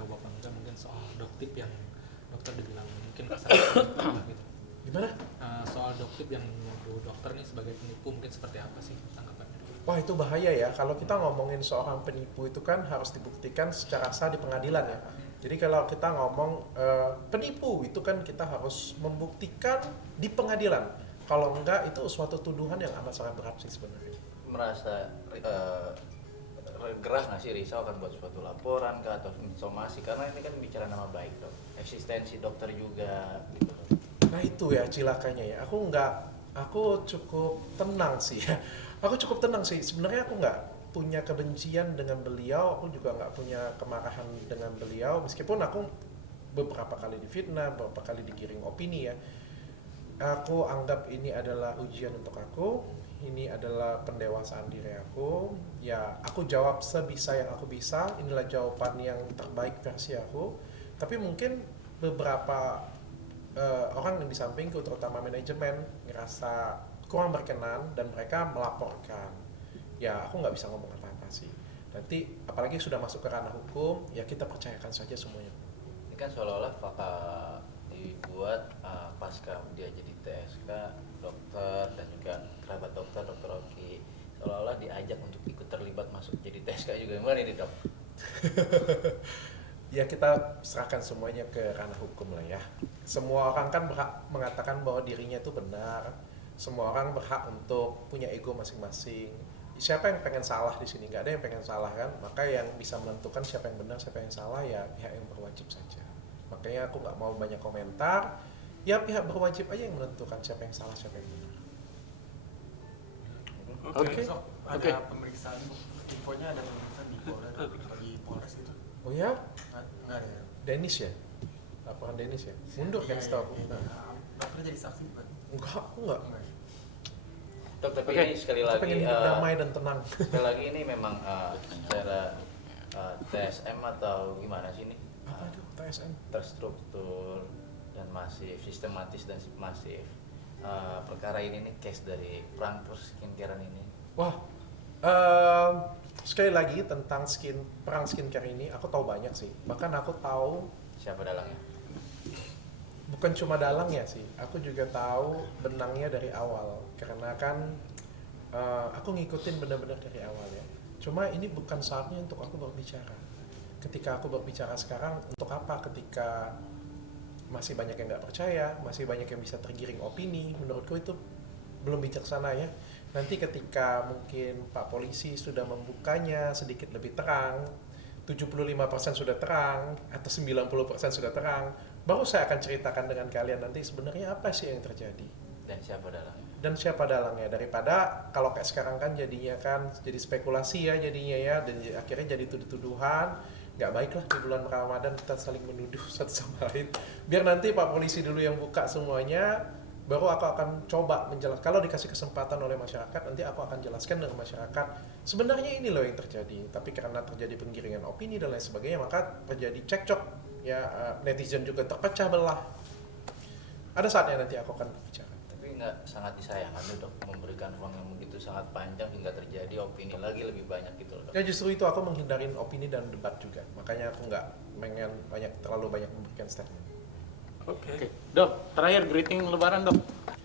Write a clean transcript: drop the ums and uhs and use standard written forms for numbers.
jawab apa enggak mungkin soal doktip yang dokter dibilang mungkin kasar gitu. Gimana? Soal doktip yang menuduh dokter nih sebagai penipu mungkin seperti apa sih tanggapannya? Wah, itu bahaya ya. Kalau kita ngomongin seorang penipu itu kan harus dibuktikan secara sah di pengadilan ya. Jadi kalau kita ngomong penipu itu kan kita harus membuktikan di pengadilan. Kalau enggak itu suatu tuduhan yang amat sangat berat sih sebenarnya. Merasa gerah nggak sih, risau akan buat suatu laporan kah atau somasi, karena ini kan bicara nama baik dok, eksistensi dokter juga gitu. Nah itu ya cilakanya ya. Aku cukup tenang sih ya. Aku cukup tenang sih. Sebenarnya aku nggak punya kebencian dengan beliau. Aku juga nggak punya kemarahan dengan beliau. Meskipun aku beberapa kali difitnah, beberapa kali digiring opini ya. Aku anggap ini adalah ujian untuk aku. Ini adalah pendewasaan diri aku. Ya, aku jawab sebisa yang aku bisa. Inilah jawaban yang terbaik versi aku. Tapi mungkin beberapa orang yang di sampingku, terutama manajemen, ngerasa kurang berkenan dan mereka melaporkan. Ya, aku nggak bisa ngomong apa-apa sih. Nanti, apalagi sudah masuk ke ranah hukum, ya kita percayakan saja semuanya. Ini kan seolah-olah fakta dibuat pasca dia jadi TSK dokter dan juga kerabat dokter, dokter Oki, seolah-olah diajak untuk ikut terlibat masuk jadi TSK juga. Gimana ini dok? Ya kita serahkan semuanya ke ranah hukum lah ya. Semua orang kan berhak mengatakan bahwa dirinya itu benar. Semua orang berhak untuk punya ego masing-masing. Siapa yang pengen salah di sini? Nggak ada yang pengen salah kan? Maka yang bisa menentukan siapa yang benar, siapa yang salah ya pihak yang berwajib saja. Makanya aku nggak mau banyak komentar. Ya pihak berwajib aja yang menentukan siapa yang salah, siapa yang benar. Oke. Besok ada Oke. pemeriksaan, infonya ada pemeriksaan di Polda, di Polres itu. Oh ya? Nggak ada ya? Dennis ya? Laporan Dennis ya? Mundur kan setahu aku. Dokter jadi saksi bukan? Enggak, aku enggak. Enggak ya? Dok, tapi Oke. ini sekali Aku lagi pengen hidup damai dan tenang. sekali lagi ini memang secara TSM atau gimana sih ini? Apa itu TSM? Terstruktur dan masif, sistematis dan masif. Perkara ini nih case dari perang skincare ini. Wah, sekali lagi tentang perang skincare ini, aku tahu banyak sih. Bahkan aku tahu Siapa dalangnya? bukan cuma dalangnya sih, aku juga tahu benangnya dari awal. Karena kan aku ngikutin benar-benar dari awal ya. Cuma ini bukan saatnya untuk aku berbicara. Ketika aku berbicara sekarang, untuk apa? Ketika masih banyak yang nggak percaya, masih banyak yang bisa tergiring opini, menurutku itu belum bijaksana ya. Nanti ketika mungkin Pak Polisi sudah membukanya sedikit lebih terang, 75% sudah terang, atau 90% sudah terang, baru saya akan ceritakan dengan kalian nanti sebenarnya apa sih yang terjadi. Dan siapa dalangnya? Dan siapa dalangnya, daripada kalau kayak sekarang kan jadinya kan jadi spekulasi ya jadinya ya, dan akhirnya jadi tuduh-tuduhan. Nggak baik lah di bulan Ramadan kita saling menuduh satu sama lain. Biar nanti Pak Polisi dulu yang buka semuanya, baru aku akan coba menjelaskan. Kalau dikasih kesempatan oleh masyarakat, nanti aku akan jelaskan dengan masyarakat sebenarnya ini loh yang terjadi. Tapi karena terjadi penggiringan opini dan lain sebagainya, maka terjadi cekcok ya, netizen juga terpecah belah. Ada saatnya nanti aku akan berbicara. Tapi nggak sangat disayangkan tuh dok, memberikan ruang yang begitu sangat panjang hingga terjadi opini lagi lebih banyak gitu loh dok. Ya justru itu aku menghindarin opini dan debat juga. Makanya aku nggak pengen terlalu banyak memberikan statement. Oke. Dok, terakhir greeting lebaran dok.